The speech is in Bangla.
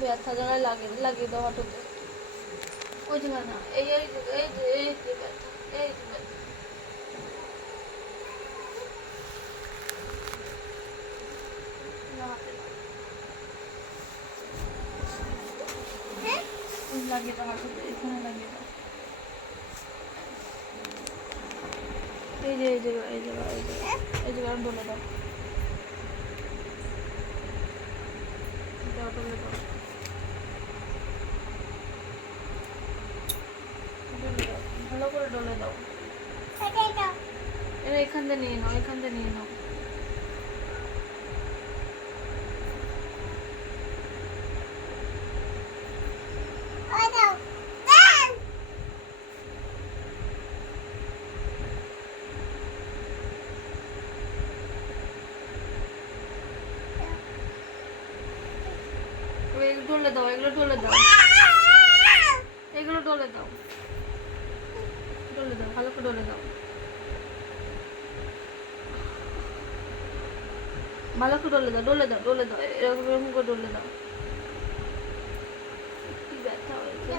ব্যথা জায়গায় লাগিয়ে দাও হাঁটুতে। ওই জায়গায় না, এই এই এই যে এই যে ব্যথা, এই যে ব্যথা। লাগিয়ে দাও হাঁটুতে, এখানে লাগিয়ে দাও। এই যে এই জায়গা এই জায়গা এই জায়গা এই জায়গা ডলে দাও, ডলে দাও, ভালো করে ডলে দাও। এবার এখান থেকে নিয়ে নাও, এখান থেকে নিয়ে নাও। ডলে দাও, এগুলো ডলে দাও, এগুলো ডলে দাও, ডলে দাও, ভালো করে ডলে দাও, ভালো করে ডলে দাও, ডলে দাও, ডলে দাও, এরকম এরকম করে ডলে দাও। কি ব্যথা হয়েছে।